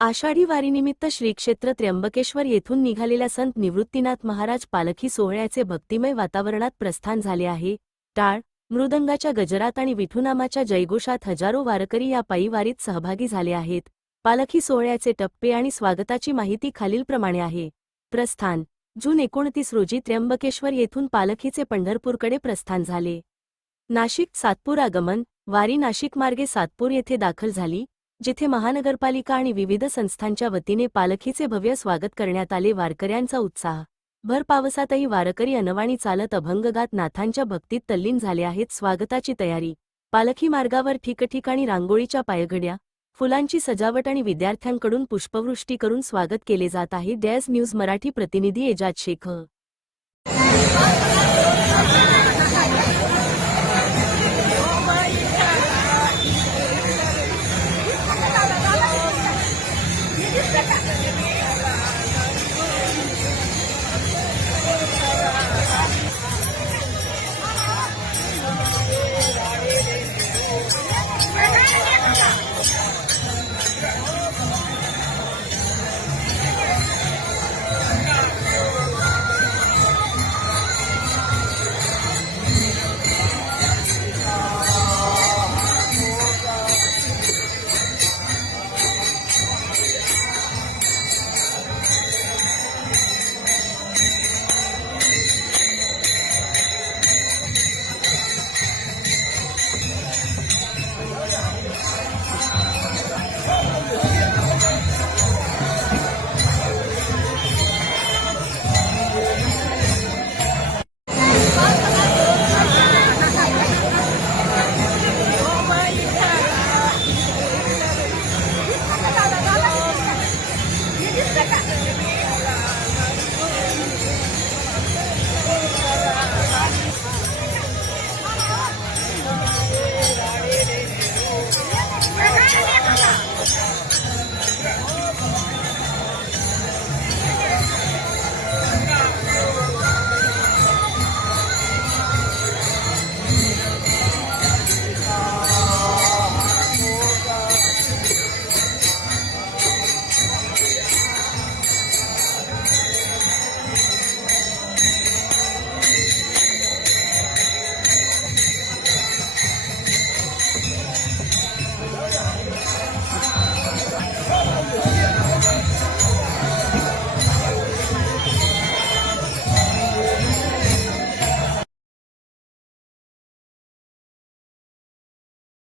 आषाढी वारीनिमित्त श्री क्षेत्र त्र्यंबकेश्वर येथून निघालेल्या संत निवृत्तीनाथ महाराज पालखी सोहळ्याचे भक्तिमय वातावरणात प्रस्थान झाले आहे। टाळ मृदंगाच्या गजरात आणि विठुनामाच्या जयघोषात हजारो वारकरी या पायी वारीत सहभागी झाले आहेत। पालखी सोहळ्याचे टप्पे आणि स्वागताची माहिती खालीलप्रमाणे आहे। प्रस्थान जून 29 रोजी त्र्यंबकेश्वर येथून पालखीचे पंढरपूरकडे प्रस्थान झाले। नाशिक सातपूर आगमन वारी नाशिक मार्गे सातपूर येथे दाखल झाली, जिथे महानगरपालिका आणि विविध संस्थांच्या वतीने पालखीचे भव्य स्वागत करण्यात आले। वारकऱ्यांचा उत्साह भर पावसातही वारकरी अनवाणी चालत अभंग गात नाथांच्या भक्तीत तल्लीन झाले आहेत। स्वागताची तयारी पालखी मार्गावर ठिकठिकाणी रांगोळीच्या पायघड्या, फुलांची सजावट आणि विद्यार्थ्यांकडून पुष्पवृष्टी करून स्वागत केले जात आहे। डॅश न्यूज मराठी प्रतिनिधी एजाज शेख।